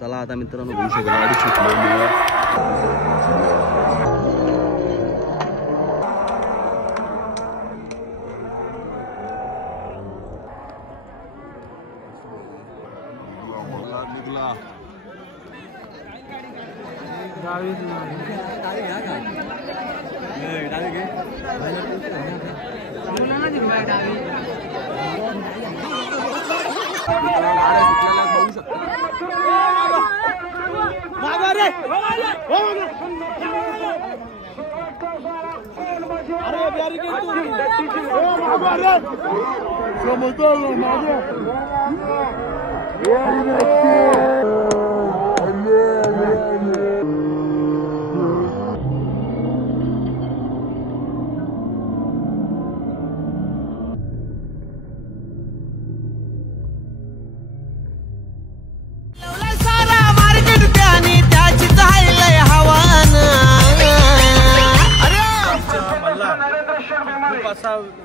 चला आता मित्रांनो बघू शकतो गाडी सुटलेली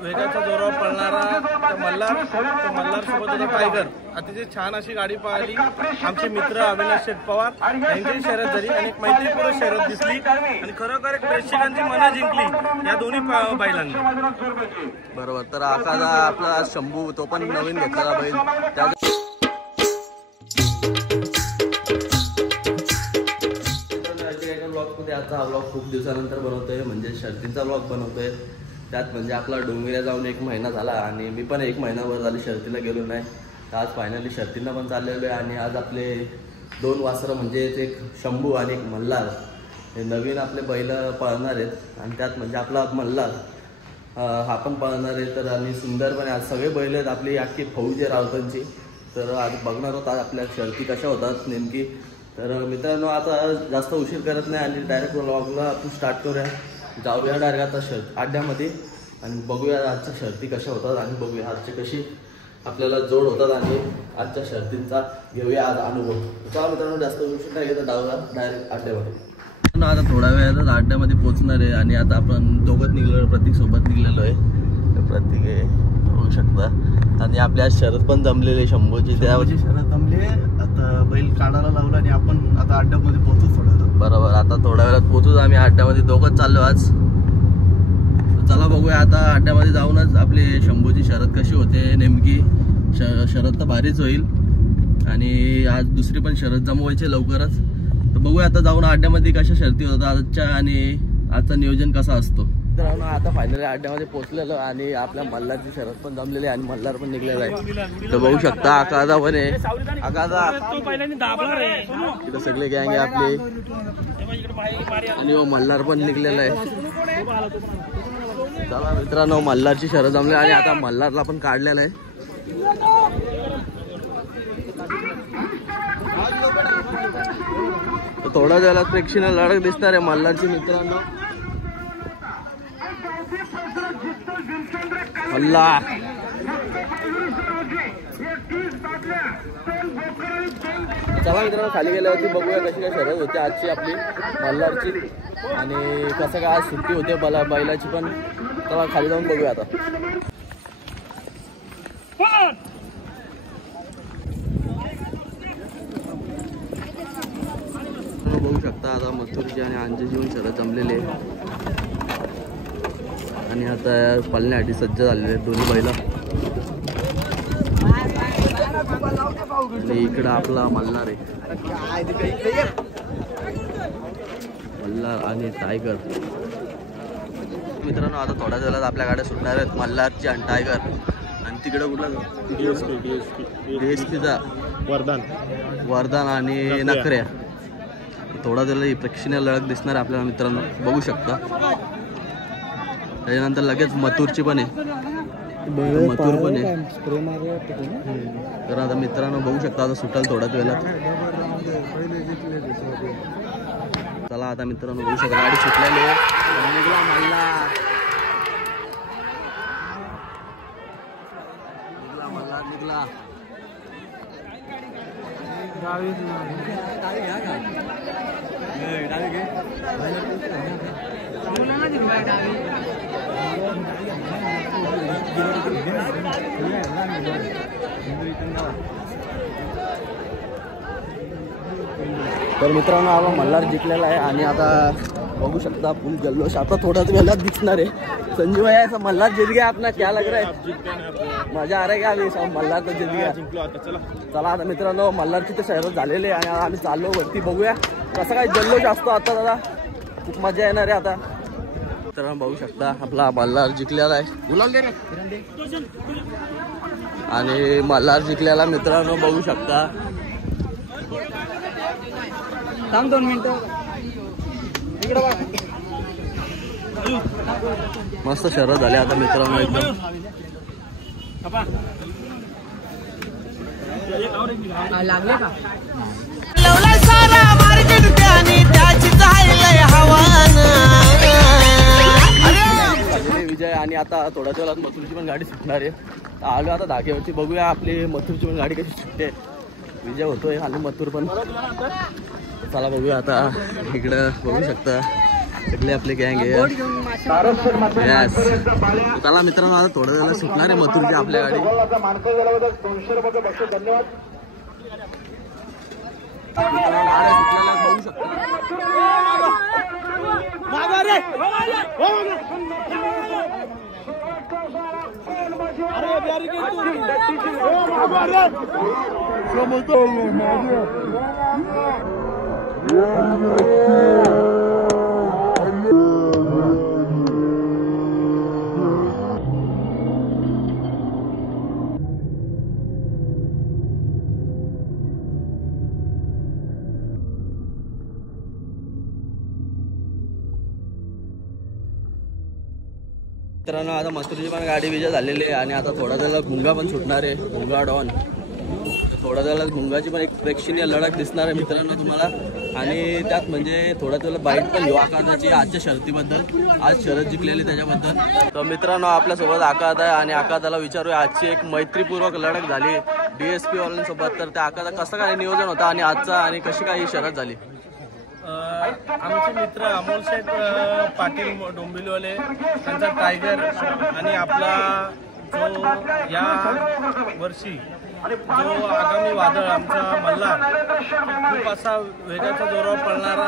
वेगाचा जोरावर पळणारा मल्हार सोबत होता टायगर. अतिशय छान अशी गाडी पाहिली. आमचे मित्र अविनाश शेठ पवार यांची शर्यत झाली आणि एक मैत्रीपूर्ण शर्यत दिसली आणि खरोखर एक प्रेक्षकांची मनं जिंकली या दोन्ही बैलांनी. बरोबर. तर आकादा आपला शंभू तो पण नवीन घेतलेला बैल. ब्लॉगमध्ये आता हा ब्लॉग खूप दिवसानंतर बनवतोय, म्हणजे शर्तीचा ब्लॉग बनवतोय. त्यात म्हणजे आपला डोंगऱ्या जाऊन 1 महिना झाला आणि मी पण 1 महिनाभर झाली शर्तीला गेलो नाही. तर आज फायनली शर्तींना पण चाललेलो आहे आणि आज आपले 2 वासरं म्हणजे एक शंभू आणि एक मल्हार हे नवीन आपले बैल पळणार आहेत आणि त्यात म्हणजे आपला मल्हार हा पण पळणार आहे. तर आणि सुंदरपणे आज सगळे बैल आहेत आपली अख्खी फौज आहे रावतांची. तर आज बघणार होता आपल्या शर्ती कशा होतात नेमकी. तर मित्रांनो आता जास्त उशीर करत नाही आणि डायरेक्ट व्लॉगला आपण स्टार्ट करूया. जाऊया डायरेक्ट आता अड्ड्यामध्ये आणि बघूया आजच्या शर्ती कशा होतात आणि बघूया आजचे कशी आपल्याला जोड होतात आणि आजच्या शर्तींचा घेऊया आज अनुभव. चला मित्रांनो जास्त उशीर नाही घेता डावला डायरेक्ट अड्ड्यामध्ये. आता थोड्या वेळातच अड्ड्यामध्ये पोहोचणार आहे आणि आता आपण दोघंच निघलो, प्रतीक सोबत निघलेलो आहे. तर प्रतीक आहे होऊ शकता आणि आपल्या शर्यत पण जमलेली शंभूची त्याची शर्यत जमली. आता बैल काढायला लावला आणि आपण आता अड्ड्यामध्ये पोहोचू थोडं. बरोबर. आता थोड्या वेळात पोहोचूच आम्ही अड्ड्यामध्ये दोघंच चाललो आज. चला बघूया आता अड्ड्यामध्ये जाऊनच आपली शंभूची शर्यत कशी होते नेमकी. शर्यत तर भारीच होईल आणि आज दुसरी पण शर्यत जमवायची लवकरच. तर बघूया आता जाऊन अड्ड्यामध्ये कशा शर्ती होतात आजच्या आणि आजचं नियोजन कसा असतो. तर आता फायनली अड्ड्यामध्ये पोहोचलेलो आणि आपल्या मल्हारची शर्यत पण जमलेली आहे आणि मल्हार पण निघलेला आहे. तर बघू शकता आकादा पण आहे. आकादा इथं सगळे गँग आहे आपली आणि मल्हार पण निघलेला आहे. चला मित्रांनो मल्हारची शर्यत जमली आणि आता मल्हारला पण काढलेलं आहे. तर थोड्या वेळात प्रेक्षणीय लढत दिसणार आहे मल्हारची. मित्रांनो मल्हार चला मित्रांनो खाली गेल्यावरती बघूया कशी काय शर्यत होते आजची आपली मल्हारची आणि कसं काय आज सुट्टी होते बैलाची पण. चला खाली जाऊन बघूया आता. बघू शकता आता मथुरची आणि अंजूची पण शर्यत जमलेली आहे आणि आता पळण्यासाठी सज्ज झालेले आहेत दोन्ही बैला. इकडं आपला मल्हार आहे, मल्हार आणि टायगर. मित्रांनो आता थोड्या वेळात आपल्या गाड्या सुटणार आहेत मल्हारची आणि टायगर. आणि तिकडं कुठला DSPचा वरदान आणि नखऱ्या. थोडा वेळाला ही प्रेक्षणीय लढत दिसणार आहे आपल्याला मित्रांनो बघू शकता. त्याच्यानंतर लगेच मथुरची पण आहे, मथुर पण आहे. तर आता मित्रांनो बघू शकता आता सुटाल थोड्याच वेळात. चला आता मित्रांनो बघू शकता गाडी सुटलेली आहे. निघला मल्हार निघला. तर मित्रांनो आता मल्हार जिंकलेला आहे आणि आता बघू शकता फुल जल्लोष आता थोडाच वेळात दिसणार आहे। संजू भाई ऐसा मल्हार जीत गया अपना क्या लग रहा है? मजा आ रहा है क्या अभी सब मल्हार तर जीत गया? चला आता मित्रांनो मल्हारची तर शहरात झालेले आणि आम्ही चाललो वरती बघूया कसा काय जल्लोष असतो आता। दादा खूप मजा येणार आहे आता। तर बघू शकता आपला मल्हार जिंकलेला आहे आणि मल्हार जिंकलेला मित्रांनो बघू शकता। थांब 2 मिनिटं मस्त शर्यत झाली आता मित्रांनो एकदम। लागले का विजय आणि आता थोड्याच वेळात मथुरची पण गाडी सुटणार आहे। आलो आता धाग्यावरती बघूया आपली मथुरची पण गाडी कशी सुटते। विजय होतोय आणि मथुर पण चला बघूया आता। इकडं बघू शकता सगळे आपले गँग आहे। यस चला मित्रांनो आता थोड्या वेळाला सुटणार आहे मथुरची आपल्या गाडी। बघू शकता मित्रांनो आता मथुरची पण गाडी विजय झालेली आहे आणि आता थोडा वेळाला भुंगा पण सुटणार आहे। भुंगा डॉन थोड्या वेळाला भुंगाची पण एक प्रेक्षणीय लढत दिसणार आहे मित्रांनो तुम्हाला। आणि त्यात म्हणजे थोड्या वेळाला बाईट पण घेऊ आकाशाची आजच्या शर्यतीबद्दल, आज शर्यत जिंकलेली त्याच्याबद्दल। तर मित्रांनो आपल्यासोबत आकाश आहे आणि आकाशाला विचारूया आजची एक मैत्रीपूर्वक लढत झाली DSP वाल्यांसोबत। तर त्या आकाशा कसं काय नियोजन होता आणि आजचा आणि कशी काय ही शर्यत झाली? आमचे मित्र अमोल शेठ पाटील डोंबिवलीवाले त्यांचा टायगर आणि आपला जो या वर्षी जो आगामी वादळ आमचा मल्हार खूप असा वेगाच्या जोरावर पळणारा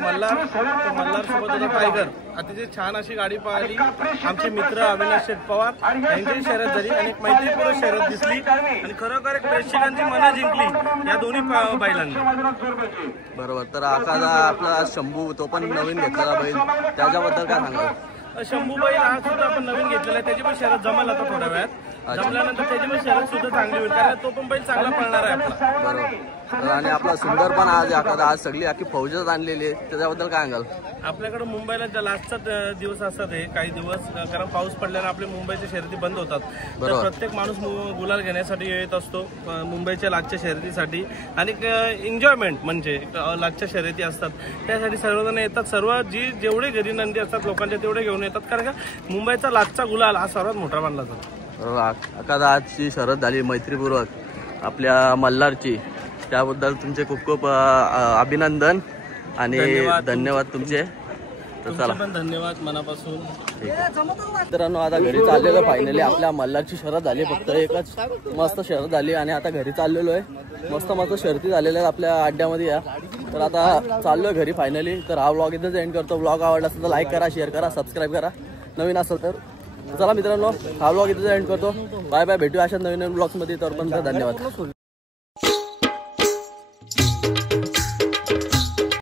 मल्हार सोबत होता टायगर। अतिशय छान अशी गाडी पाहिली। आमचे मित्र अविनाश शेठ पवार यांची शर्यत झाली आणि एक मैत्रीपूर्ण शर्यत दिसली आणि खरोखर एक प्रेक्षकांची मनं जिंकली या दोन्ही बैलांनी। बरोबर। तर आकाशा आपला शंभू तो पण नवीन घेतलेला बैल त्याच्याबद्दल काय सांगाल? शंभू बैल आज सुद्धा आपण नवीन घेतलेला आहे, त्याची पण शर्यत जमल आता थोड्या वेळात। जमल्यानंतर त्याची पण शर्यत सुद्धा चांगली होईल कारण तो पण बैल चांगला पळणार आहे आपला। बरोबर। आणि आपला सुंदर पण आज आज सगळी अख्खी फौजच आणलेली आहे त्याच्याबद्दल काय सांगाल? आपल्याकडे मुंबईला ज्या लास्टचा दिवस असतात हे काही दिवस कारण पाऊस पडल्याने आपले मुंबईच्या शर्यती बंद होतात। तर प्रत्येक माणूस गुलाल घेण्यासाठी येत असतो मुंबईच्या लास्टच्या शर्यतीसाठी आणि एन्जॉयमेंट म्हणजे लास्टच्या शर्यती असतात त्यासाठी सर्वजण येतात। सर्व जेवढे घरी नंदी असतात लोकांच्या तेवढे घेऊन येतात कारण का मुंबईचा लास्टचा गुलाल हा सर्वात मोठा मानला जातो। बरोबर। आजची शर्यत झाली मैत्रीपूर्वक आपल्या मल्हारची त्याबद्दल तुमचे खूप खूप अभिनंदन आणि धन्यवाद तुमचे। तर चला पण धन्यवाद मनापासून। मित्रांनो आता घरी चाललेलो फायनली आपल्या मल्हारची शर्यत झाली फक्त एकच मस्त शर्यत झाली आणि आता घरी चाललेलो आहे। मस्त मस्त शर्यती झालेल्या आहेत आपल्या अड्ड्यामध्ये या। तर आता चाललोय घरी फायनली। तर हा व्लॉग इथेच एंड करतो। व्लॉग आवडला असेल तर लाईक करा, शेअर करा, सबस्क्राईब करा नवीन असेल तर। चला मित्रांनो हा व्लॉग इथेच एंड करतो। बाय बाय, भेटूया अशा नवीन नवीन ब्लॉग्समध्ये। तोपर्यंत धन्यवाद।